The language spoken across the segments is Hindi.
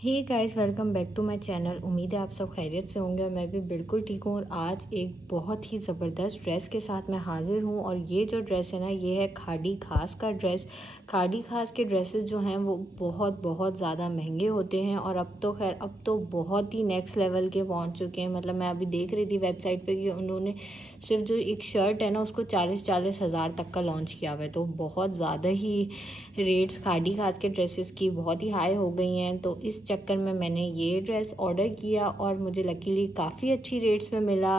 Hey guys, welcome back to my channel. उम्मीद है आप सब खैरियत से होंगे और मैं भी बिल्कुल ठीक हूँ। और आज एक बहुत ही ज़बरदस्त ड्रेस के साथ मैं हाज़िर हूँ। और ये जो ड्रेस है ना, ये है खाड़ी खास का ड्रेस। खाड़ी खास के ड्रेसेस जो हैं वो बहुत बहुत ज़्यादा महंगे होते हैं और अब तो खैर अब तो बहुत ही नेक्स्ट लेवल के पहुँच चुके हैं। मतलब मैं अभी देख रही थी वेबसाइट पर कि उन्होंने सिर्फ जो एक शर्ट है ना उसको 40-40 हज़ार तक का लॉन्च किया हुआ है। तो बहुत ज़्यादा ही रेट्स खाड़ी खास के ड्रेसेस की बहुत ही हाई हो गई हैं। तो इस चक्कर में मैंने ये ड्रेस ऑर्डर किया और मुझे लकीली काफ़ी अच्छी रेट्स में मिला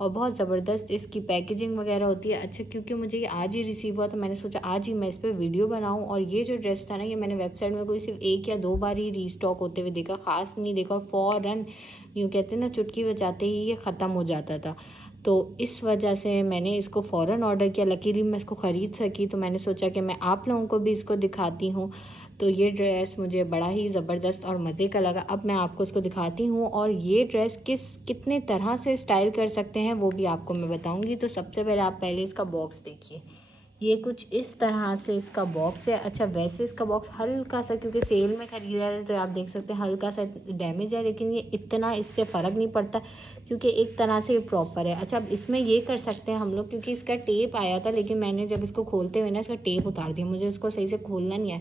और बहुत ज़बरदस्त इसकी पैकेजिंग वगैरह होती है। अच्छा, क्योंकि मुझे ये आज ही रिसीव हुआ तो मैंने सोचा आज ही मैं इस पर वीडियो बनाऊं। और ये जो ड्रेस था ना, ये मैंने वेबसाइट में कोई सिर्फ 1 या 2 बार ही रीस्टॉक होते हुए देखा, ख़ास नहीं देखा। और फ़ौरन यूँ कहते हैं ना, चुटकी बजाते ही ये ख़त्म हो जाता था। तो इस वजह से मैंने इसको फ़ौरन ऑर्डर किया। लकीली मैं इसको ख़रीद सकी, तो मैंने सोचा कि मैं आप लोगों को भी इसको दिखाती हूँ। तो ये ड्रेस मुझे बड़ा ही ज़बरदस्त और मज़े का लगा। अब मैं आपको इसको दिखाती हूँ और ये ड्रेस कितने तरह से स्टाइल कर सकते हैं वो भी आपको मैं बताऊँगी। तो सबसे पहले आप पहले इसका बॉक्स देखिए। ये कुछ इस तरह से इसका बॉक्स है। अच्छा, वैसे इसका बॉक्स हल्का सा, क्योंकि सेल में ख़रीदा है तो आप देख सकते हैं हल्का सा डैमेज है, लेकिन ये इतना इससे फ़र्क नहीं पड़ता क्योंकि एक तरह से ये प्रॉपर है। अच्छा, अब इसमें ये कर सकते हैं हम लोग, क्योंकि इसका टेप आया था लेकिन मैंने जब इसको खोलते हुए ना इसका टेप उतार दिया, मुझे इसको सही से खोलना नहीं आया।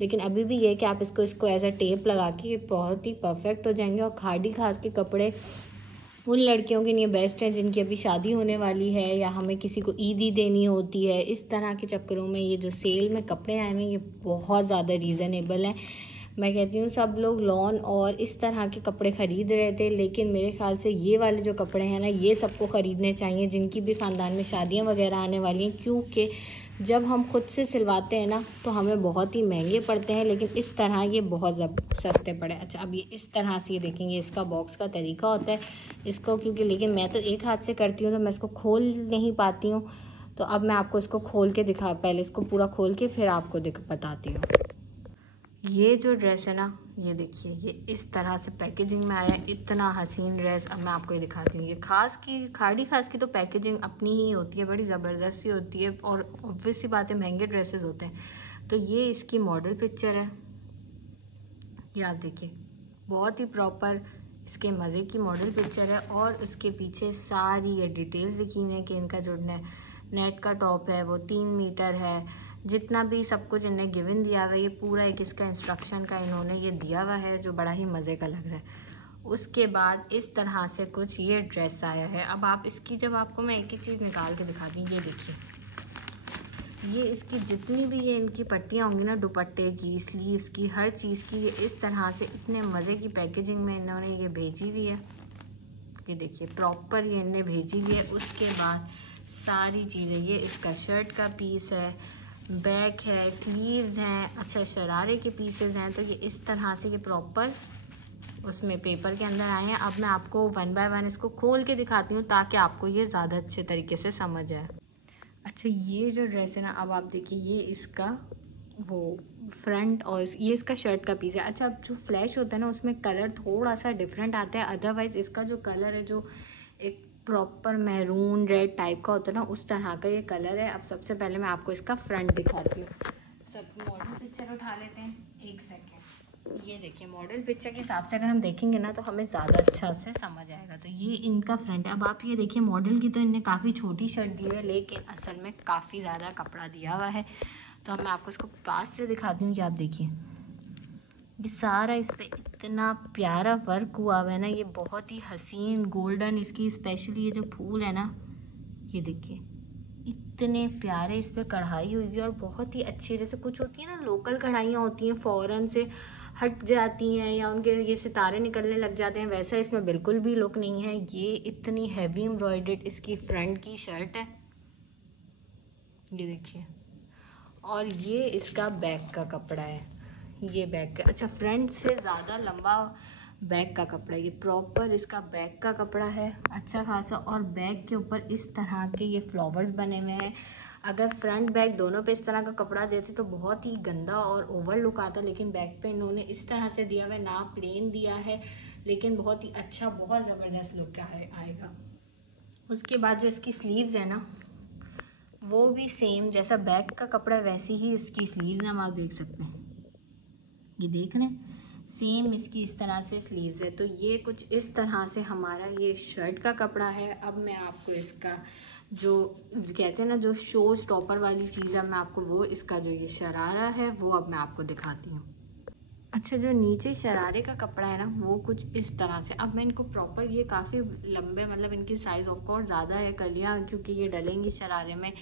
लेकिन अभी भी ये कि आप इसको एज अ टेप लगा के ये बहुत ही परफेक्ट हो जाएंगे। और खाड़ी खास के कपड़े उन लड़कियों के लिए बेस्ट है जिनकी अभी शादी होने वाली है या हमें किसी को ईदी देनी होती है। इस तरह के चक्करों में ये जो सेल में कपड़े आए हुए हैं ये बहुत ज़्यादा रीज़नेबल हैं। मैं कहती हूँ सब लोग लॉन और इस तरह के कपड़े ख़रीद रहे थे, लेकिन मेरे ख्याल से ये वाले जो कपड़े हैं ना, ये सबको ख़रीदने चाहिए जिनकी भी ख़ानदान में शादियाँ वगैरह आने वाली हैं। क्योंकि जब हम खुद से सिलवाते हैं ना तो हमें बहुत ही महंगे पड़ते हैं, लेकिन इस तरह ये बहुत सस्ते पड़े। अच्छा, अब ये इस तरह से ये देखेंगे इसका बॉक्स का तरीका होता है इसको, क्योंकि लेकिन मैं तो एक हाथ से करती हूँ तो मैं इसको खोल नहीं पाती हूँ। तो अब मैं आपको इसको खोल के पहले इसको पूरा खोल के फिर आपको बताती हूँ। ये जो ड्रेस है ना, ये देखिए, ये इस तरह से पैकेजिंग में आया है। इतना हसीन ड्रेस। अब मैं आपको ये दिखाती हूँ। ये खाड़ी खास की तो पैकेजिंग अपनी ही होती है, बड़ी ज़बरदस्त सी होती है और ऑब्वियस सी बात है महंगे ड्रेसेस होते हैं। तो ये इसकी मॉडल पिक्चर है, ये आप देखिए, बहुत ही प्रॉपर इसके मज़े की मॉडल पिक्चर है। और उसके पीछे सारी ये डिटेल्स लिखी हुई है कि इनका जो नेट का टॉप है वो 3 मीटर है। जितना भी सब कुछ इन्हें गिवन दिया हुआ है, ये पूरा एक इसका इंस्ट्रक्शन का इन्होंने ये दिया हुआ है, जो बड़ा ही मज़े का लग रहा है। उसके बाद इस तरह से कुछ ये ड्रेस आया है। अब आप इसकी, जब आपको मैं एक एक चीज़ निकाल के दिखाती हूँ, ये देखिए, ये इसकी जितनी भी ये इनकी पट्टियाँ होंगी ना, दुपट्टे की, स्लीव्स की, हर चीज़ की, ये इस तरह से इतने मज़े की पैकेजिंग में इन्होंने ये भेजी हुई है। ये देखिए, प्रॉपर ये इन्हें भेजी हुई है। उसके बाद सारी चीज़ें, ये इसका शर्ट का पीस है, बैक है, स्लीव्स हैं, अच्छा शरारे के पीसेस हैं। तो ये इस तरह से ये प्रॉपर उसमें पेपर के अंदर आए हैं। अब मैं आपको 1 बाय 1 इसको खोल के दिखाती हूँ ताकि आपको ये ज़्यादा अच्छे तरीके से समझ आए। अच्छा, ये जो ड्रेस है ना, अब आप देखिए, ये इसका वो फ्रंट और ये इसका शर्ट का पीस है। अच्छा, अब जो फ्लैश होता है ना उसमें कलर थोड़ा सा डिफरेंट आता है, अदरवाइज़ इसका जो कलर है, जो एक प्रॉपर मैरून रेड टाइप का होता है ना, उस तरह का ये कलर है। अब सबसे पहले मैं आपको इसका फ्रंट दिखाती हूँ। सब मॉडल पिक्चर उठा लेते हैं, एक सेकेंड। ये देखिए, मॉडल पिक्चर के हिसाब से अगर हम देखेंगे ना तो हमें ज़्यादा अच्छा से समझ आएगा। तो ये इनका फ्रंट है। अब आप ये देखिए, मॉडल की तो इनने काफ़ी छोटी शर्ट दी है, लेकिन असल में काफ़ी ज़्यादा कपड़ा दिया हुआ है। तो अब मैं आपको इसको पास से दिखाती हूँ कि आप देखिए, ये सारा इस पर इतना प्यारा वर्क हुआ हुआ है ना, ये बहुत ही हसीन गोल्डन, इसकी स्पेशली ये जो फूल है ना, ये देखिए, इतने प्यारे इस पर कढ़ाई हुई हुई है और बहुत ही अच्छी, जैसे कुछ होती है ना लोकल कढ़ाइयाँ होती हैं फ़ौरन से हट जाती हैं या उनके ये सितारे निकलने लग जाते हैं, वैसा इसमें बिल्कुल भी लुक नहीं है। ये इतनी हैवी एम्ब्रॉयडर्ड इसकी फ्रंट की शर्ट है, ये देखिए। और ये इसका बैक का कपड़ा है, ये बैक का, अच्छा फ्रंट से ज़्यादा लंबा बैक का कपड़ा है, ये प्रॉपर इसका बैक का कपड़ा है अच्छा खासा। और बैक के ऊपर इस तरह के ये फ्लावर्स बने हुए हैं। अगर फ्रंट बैक दोनों पे इस तरह का कपड़ा देते तो बहुत ही गंदा और ओवर लुक आता, लेकिन बैक पे इन्होंने इस तरह से दिया हुआ है, ना प्लेन दिया है, लेकिन बहुत ही अच्छा, बहुत ज़बरदस्त लुक आएगा। उसके बाद जो इसकी स्लीव्स है ना, वो भी सेम जैसा बैक का कपड़ा वैसी ही इसकी स्लीव्स हम आप देख सकते हैं, ये देख रहे हैं, सेम इसकी इस तरह से स्लीव्स है। तो ये कुछ इस तरह से हमारा ये शर्ट का कपड़ा है। अब मैं आपको इसका जो कहते हैं ना जो शो स्टॉपर वाली चीज़ है, मैं आपको वो इसका जो ये शरारा है वो अब मैं आपको दिखाती हूँ। अच्छा, जो नीचे शरारे का कपड़ा है ना वो कुछ इस तरह से, अब मैं इनको प्रॉपर, ये काफ़ी लंबे, मतलब इनकी साइज़ ऑफ कोर्स ज़्यादा है कलियाँ, क्योंकि ये डलेंगी शरारे में,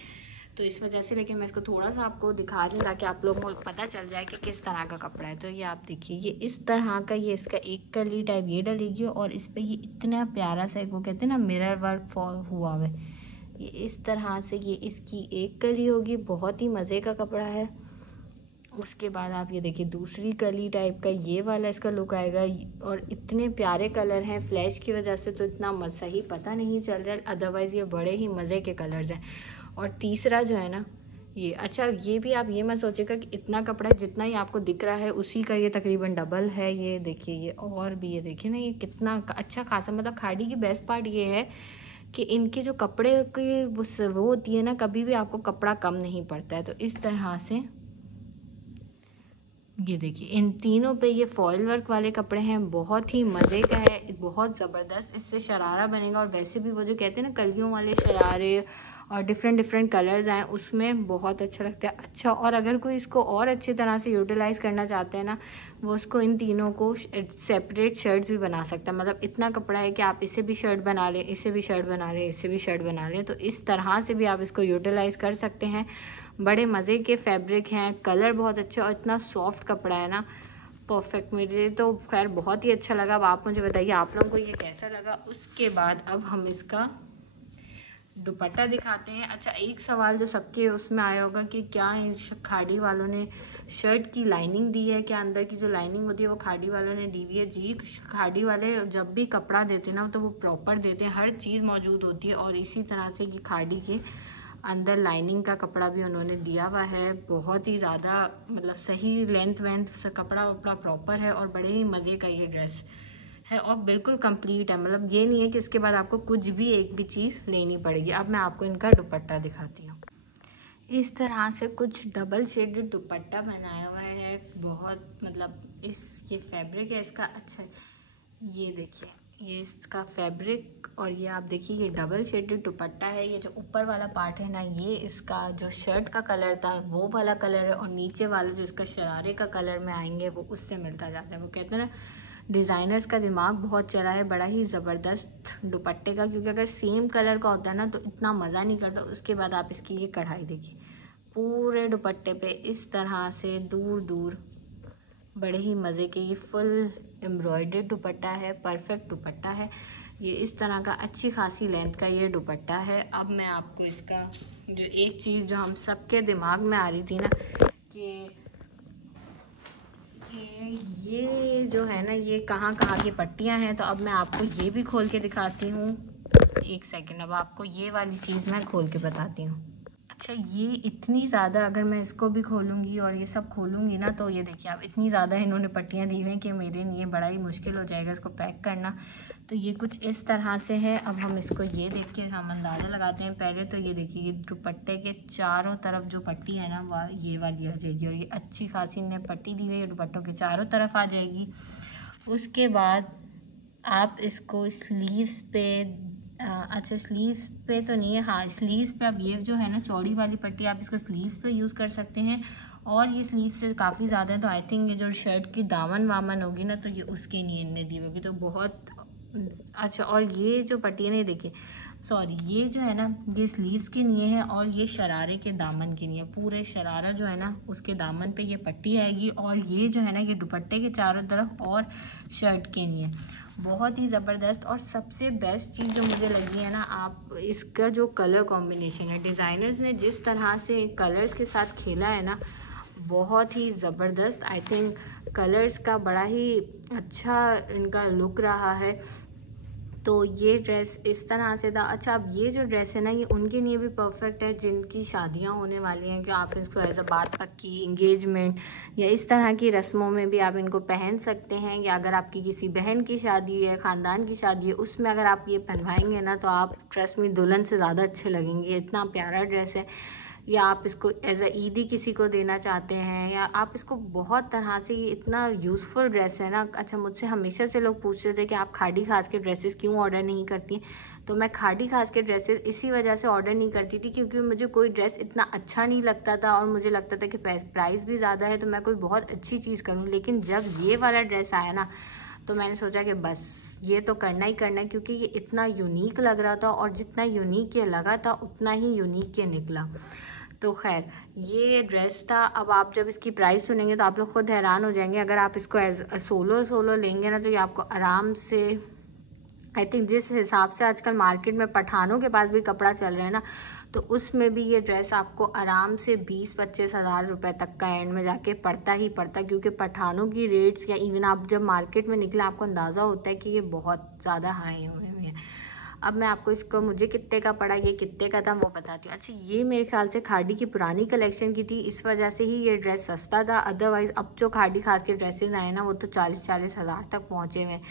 तो इस वजह से, लेकिन मैं इसको थोड़ा सा आपको दिखा रही हूँ ताकि आप लोगों को पता चल जाए कि किस तरह का कपड़ा है। तो ये आप देखिए, ये इस तरह का, ये इसका एक कली टाइप ये डलेगी और इस पर ये इतना प्यारा सा, वो कहते हैं ना मिरर वर्क फॉल हुआ हुआ है, ये इस तरह से ये इसकी एक कली होगी। बहुत ही मज़े का कपड़ा है। उसके बाद आप ये देखिए दूसरी कली टाइप का ये वाला इसका लुक आएगा, और इतने प्यारे कलर हैं, फ्लैश की वजह से तो इतना सही पता नहीं चल रहा है, अदरवाइज़ ये बड़े ही मज़े के कलर्स हैं। और तीसरा जो है ना ये, अच्छा ये भी आप ये मत सोचिएगा कि इतना कपड़ा जितना ही आपको दिख रहा है उसी का ये तकरीबन डबल है। ये देखिए, ये और भी, ये देखिए ना ये कितना अच्छा खासा, मतलब खाड़ी की बेस्ट पार्ट ये है कि इनके जो कपड़े की वो होती है ना, कभी भी आपको कपड़ा कम नहीं पड़ता है। तो इस तरह से ये देखिए इन तीनों पे ये फॉयल वर्क वाले कपड़े हैं, बहुत ही मज़े का है, बहुत ज़बरदस्त इससे शरारा बनेगा। और वैसे भी वो जो कहते हैं ना कलियों वाले शरारे और डिफरेंट कलर्स आए, उसमें बहुत अच्छा लगता है। अच्छा, और अगर कोई इसको और अच्छी तरह से यूटिलाइज़ करना चाहते हैं ना, वो उसको इन तीनों को सेपरेट शर्ट्स भी बना सकता है। मतलब इतना कपड़ा है कि आप इसे भी शर्ट बना लें, इसे भी शर्ट बना लें, इसे भी शर्ट बना लें, तो इस तरह से भी आप इसको यूटिलाइज़ कर सकते हैं। बड़े मज़े के फैब्रिक हैं, कलर बहुत अच्छा, और इतना सॉफ्ट कपड़ा है ना, परफेक्ट। मुझे तो खैर बहुत ही अच्छा लगा। अब आप मुझे बताइए आप लोगों को ये कैसा लगा। उसके बाद अब हम इसका दुपट्टा दिखाते हैं। अच्छा, एक सवाल जो सबके उसमें आया होगा कि क्या इन खाड़ी वालों ने शर्ट की लाइनिंग दी है, क्या अंदर की जो लाइनिंग होती है वो खाड़ी वालों ने दी हुई है। जी, खाड़ी वाले जब भी कपड़ा देते हैं ना तो वो प्रॉपर देते हैं, हर चीज़ मौजूद होती है। और इसी तरह से ये खाड़ी के अंदर लाइनिंग का कपड़ा भी उन्होंने दिया हुआ है, बहुत ही ज़्यादा, मतलब सही लेंथ वेंथ कपड़ा वपड़ा प्रॉपर है, और बड़े ही मज़े का ये ड्रेस है और बिल्कुल कंप्लीट है। मतलब ये नहीं है कि इसके बाद आपको कुछ भी एक भी चीज़ लेनी पड़ेगी। अब मैं आपको इनका दुपट्टा दिखाती हूँ। इस तरह से कुछ डबल शेडेड दुपट्टा बनाया हुआ है, बहुत मतलब ये फैब्रिक है इसका। अच्छा, ये देखिए ये इसका फैब्रिक, और ये आप देखिए ये डबल शेडेड दुपट्टा है। ये जो ऊपर वाला पार्ट है ना, ये इसका जो शर्ट का कलर था वो वाला कलर है, और नीचे वाला जो इसका शरारे का कलर में आएंगे वो उससे मिलता जाता है। वो कहते हैं ना डिज़ाइनर्स का दिमाग बहुत चला है बड़ा ही ज़बरदस्त दुपट्टे का, क्योंकि अगर सेम कलर का होता है ना तो इतना मज़ा नहीं करता। उसके बाद आप इसकी ये कढ़ाई देखिए, पूरे दुपट्टे पे इस तरह से दूर दूर, बड़े ही मज़े के, ये फुल एम्ब्रॉयडर्ड दुपट्टा है, परफेक्ट दुपट्टा है। ये इस तरह का अच्छी खासी लेंथ का ये दुपट्टा है। अब मैं आपको इसका जो एक चीज़ जो हम सबके दिमाग में आ रही थी ना कि ये जो है ना ये कहाँ कहाँ की पट्टियाँ हैं, तो अब मैं आपको ये भी खोल के दिखाती हूँ। एक सेकंड, अब आपको ये वाली चीज़ मैं खोल के बताती हूँ। अच्छा, ये इतनी ज़्यादा, अगर मैं इसको भी खोलूँगी और ये सब खोलूँगी ना, तो ये देखिए आप इतनी ज़्यादा इन्होंने पट्टियाँ दी हुई हैं कि मेरे लिए बड़ा ही मुश्किल हो जाएगा इसको पैक करना। तो ये कुछ इस तरह से है। अब हम इसको ये देख के हम अंदाज़ा लगाते हैं। पहले तो ये देखिए ये दुपट्टे के चारों तरफ जो पट्टी है ना वह ये वाली आ जाएगी, और ये अच्छी खासी ने पट्टी दी हुई है, दुपट्टों के चारों तरफ आ जाएगी। उसके बाद आप इसको स्लीव्स पे, अच्छा स्लीव्स पे तो नहीं है, हाँ स्लीव्स पे अब ये जो है ना चौड़ी वाली पट्टी आप इसको स्लीव्स पे यूज़ कर सकते हैं। और ये स्लीव्स से काफ़ी ज़्यादा है, तो आई थिंक ये जो शर्ट की दामन वामन होगी ना तो ये उसके लिए इनने दी होगी, तो बहुत अच्छा। और ये जो पट्टी है ना, देखिए सॉरी, ये जो है ना ये स्लीव्स के लिए है, और ये शरारे के दामन के लिए, पूरे शरारा जो है ना उसके दामन पे ये पट्टी आएगी, और ये जो है ना ये दुपट्टे के चारों तरफ और शर्ट के लिए। बहुत ही ज़बरदस्त। और सबसे बेस्ट चीज़ जो मुझे लगी है ना, आप इसका जो कलर कॉम्बिनेशन है, डिज़ाइनर्स ने जिस तरह से कलर्स के साथ खेला है ना, बहुत ही ज़बरदस्त। आई थिंक कलर्स का बड़ा ही अच्छा इनका लुक रहा है। तो ये ड्रेस इस तरह से था। अच्छा, अब ये जो ड्रेस है ना ये उनके लिए भी परफेक्ट है जिनकी शादियां होने वाली हैं, कि आप इसको एज अ बात पक्की इंगेजमेंट या इस तरह की रस्मों में भी आप इनको पहन सकते हैं। या अगर आपकी किसी बहन की शादी है, ख़ानदान की शादी है, उसमें अगर आप ये पहनवाएंगे ना तो आप ट्रस्ट में दुल्हन से ज़्यादा अच्छे लगेंगे। इतना प्यारा ड्रेस है। या आप इसको एज अ ईदी किसी को देना चाहते हैं, या आप इसको बहुत तरह से, ये इतना यूज़फुल ड्रेस है ना। अच्छा, मुझसे हमेशा से लोग पूछते थे कि आप खाड़ी खास के ड्रेसेस क्यों ऑर्डर नहीं करती हैं। तो मैं खाड़ी खास के ड्रेसेस इसी वजह से ऑर्डर नहीं करती थी क्योंकि मुझे कोई ड्रेस इतना अच्छा नहीं लगता था और मुझे लगता था कि प्राइस भी ज़्यादा है, तो मैं कोई बहुत अच्छी चीज़ करूँ। लेकिन जब ये वाला ड्रेस आया ना, तो मैंने सोचा कि बस ये तो करना ही करना है, क्योंकि ये इतना यूनिक लग रहा था और जितना यूनिक ये लगा था उतना ही यूनिक ये निकला। तो खैर, ये ड्रेस था। अब आप जब इसकी प्राइस सुनेंगे तो आप लोग खुद हैरान हो जाएंगे। अगर आप इसको एज सोलो लेंगे ना, तो ये आपको आराम से, आई थिंक जिस हिसाब से आजकल मार्केट में पठानों के पास भी कपड़ा चल रहा है ना, तो उसमें भी ये ड्रेस आपको आराम से 20-25 हज़ार रुपये तक का एंड में जाके पड़ता ही पड़ता, क्योंकि पठानों की रेट्स, या इवन आप जब मार्केट में निकले आपको अंदाज़ा होता है कि ये बहुत ज़्यादा हाई हुए हुए हैं। अब मैं आपको इसको मुझे कितने का पड़ा, ये कितने का था, वो बताती हूँ। अच्छा, ये मेरे ख्याल से खाड़ी की पुरानी कलेक्शन की थी, इस वजह से ही ये ड्रेस सस्ता था। अदरवाइज़ अब जो खाड़ी खास के ड्रेसेस आए ना, वो तो 40-40 हज़ार तक पहुँचे हुए हैं।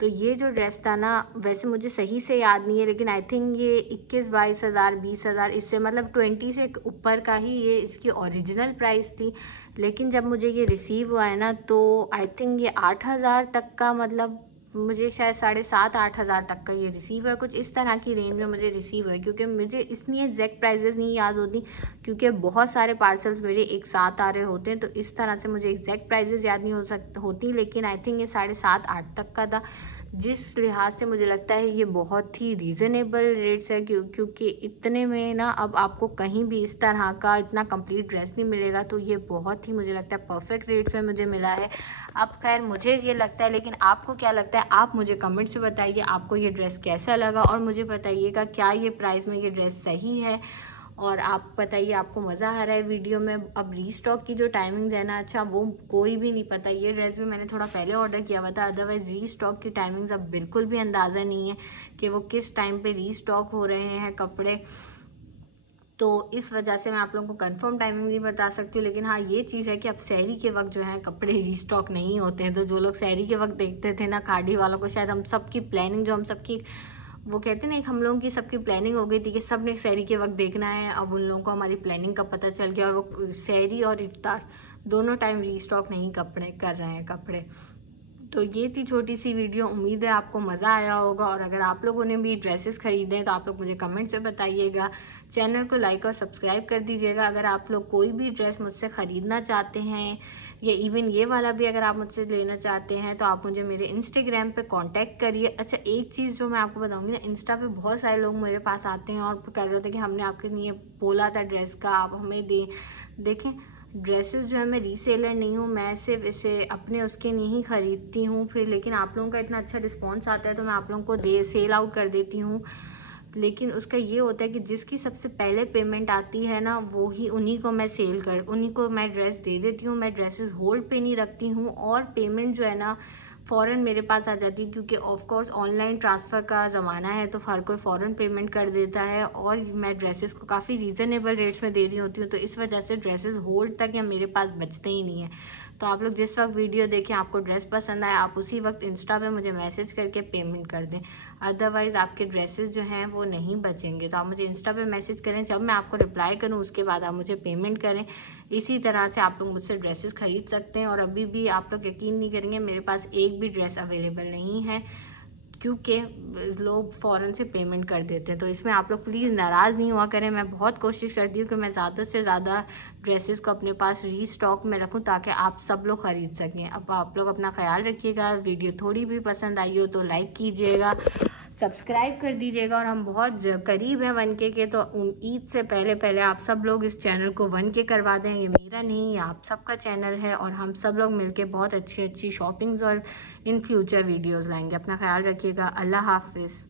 तो ये जो ड्रेस था ना, वैसे मुझे सही से याद नहीं है, लेकिन आई थिंक ये 21-22 हज़ार, 20 हज़ार, इससे मतलब 20 से ऊपर का ही ये इसकी ओरिजिनल प्राइस थी। लेकिन जब मुझे ये रिसीव हुआ है ना, तो आई थिंक ये 8 हज़ार तक का, मतलब मुझे शायद 7.5-8 हज़ार तक का ये रिसीव है, कुछ इस तरह की रेंज में मुझे रिसीव है। क्योंकि मुझे इसलिए एग्जैक्ट प्राइजेस नहीं याद होती, क्योंकि बहुत सारे पार्सल्स मेरे एक साथ आ रहे होते हैं, तो इस तरह से मुझे एग्जैक्ट प्राइजेस याद नहीं होती। लेकिन आई थिंक ये 7.5-8 तक का था, जिस लिहाज से मुझे लगता है ये बहुत ही रीज़नेबल रेट्स है। क्योंकि इतने में ना अब आपको कहीं भी इस तरह का इतना कंप्लीट ड्रेस नहीं मिलेगा, तो ये बहुत ही मुझे लगता है परफेक्ट रेट्स में मुझे मिला है। अब खैर मुझे ये लगता है, लेकिन आपको क्या लगता है, आप मुझे कमेंट्स में बताइए आपको ये ड्रेस कैसा लगा, और मुझे बताइएगा क्या ये प्राइस में ये ड्रेस सही है। और आप बताइए आपको मज़ा आ रहा है वीडियो में। अब रीस्टॉक की जो टाइमिंग्स है ना, अच्छा वो कोई भी नहीं पता। ये ड्रेस भी मैंने थोड़ा पहले ऑर्डर किया हुआ था, अदरवाइज़ रीस्टॉक की टाइमिंग्स अब बिल्कुल भी अंदाज़ा नहीं है कि वो किस टाइम पे रीस्टॉक हो रहे हैं कपड़े। तो इस वजह से मैं आप लोगों को कंफर्म टाइमिंग नहीं बता सकती हूँ। लेकिन हाँ, ये चीज़ है कि अब सहरी के वक्त जो है कपड़े रीस्टॉक नहीं होते हैं। तो जो लोग सहरी के वक्त देखते थे ना खाड़ी वालों को, शायद हम सबकी प्लानिंग, जो हम सबकी, वो कहते हैं ना, एक हम लोगों की सबकी प्लानिंग हो गई थी कि सब ने सहरी के वक्त देखना है। अब उन लोगों को हमारी प्लानिंग का पता चल गया, और वो सहरी और इफ्तार दोनों टाइम रीस्टॉक नहीं कपड़े कर रहे हैं कपड़े। तो ये थी छोटी सी वीडियो, उम्मीद है आपको मज़ा आया होगा। और अगर आप लोगों ने भी ड्रेसेस खरीदे हैं तो आप लोग मुझे कमेंट्स में बताइएगा। चैनल को लाइक और सब्सक्राइब कर दीजिएगा। अगर आप लोग कोई भी ड्रेस मुझसे ख़रीदना चाहते हैं, या इवन ये वाला भी अगर आप मुझसे लेना चाहते हैं, तो आप मुझे मेरे इंस्टाग्राम पे कांटेक्ट करिए। अच्छा, एक चीज़ जो मैं आपको बताऊंगी ना, इंस्टा पे बहुत सारे लोग मेरे पास आते हैं और कर रहे थे कि हमने आपके लिए बोला था ड्रेस का, आप हमें देखें। ड्रेसेस जो है, मैं रीसेलर नहीं हूँ, मैं सिर्फ इसे अपने उसके लिए ही ख़रीदती हूँ। फिर लेकिन आप लोगों का इतना अच्छा रिस्पांस आता है तो मैं आप लोगों को सेल आउट कर देती हूँ। लेकिन उसका ये होता है कि जिसकी सबसे पहले पेमेंट आती है ना, वो ही उन्हीं को मैं ड्रेस दे देती हूँ। मैं ड्रेसेस होल्ड पे नहीं रखती हूँ, और पेमेंट जो है ना फ़ौरन मेरे पास आ जाती है, क्योंकि ऑफ कोर्स ऑनलाइन ट्रांसफ़र का ज़माना है, तो हर कोई फ़ौरन पेमेंट कर देता है। और मैं ड्रेसेस को काफ़ी रीज़नेबल रेट्स में दे रही होती हूँ, तो इस वजह से ड्रेसेस होल्ड तक या मेरे पास बचते ही नहीं है। तो आप लोग जिस वक्त वीडियो देखें, आपको ड्रेस पसंद आए, आप उसी वक्त इंस्टा पे मुझे मैसेज करके पेमेंट कर दें। अदरवाइज़ आपके ड्रेसेस जो हैं वो नहीं बचेंगे। तो आप मुझे इंस्टा पे मैसेज करें, जब मैं आपको रिप्लाई करूँ उसके बाद आप मुझे पेमेंट करें। इसी तरह से आप लोग मुझसे ड्रेसेस खरीद सकते हैं। और अभी भी आप लोग यकीन नहीं करेंगे, मेरे पास एक भी ड्रेस अवेलेबल नहीं है, क्योंकि लोग फ़ौरन से पेमेंट कर देते हैं। तो इसमें आप लोग प्लीज़ नाराज़ नहीं हुआ करें। मैं बहुत कोशिश करती हूँ कि मैं ज़्यादा से ज़्यादा ड्रेसेस को अपने पास रीस्टॉक में रखूँ, ताकि आप सब लोग ख़रीद सकें। अब आप लोग अपना ख्याल रखिएगा। वीडियो थोड़ी भी पसंद आई हो तो लाइक कीजिएगा, सब्सक्राइब कर दीजिएगा। और हम बहुत करीब हैं 1K के, तो ईद से पहले आप सब लोग इस चैनल को 1K करवा दें। ये मेरा नहीं, ये आप सबका चैनल है, और हम सब लोग मिलके बहुत अच्छी शॉपिंग्स और इन फ्यूचर वीडियोस लाएंगे। अपना ख्याल रखिएगा। अल्लाह हाफिज़।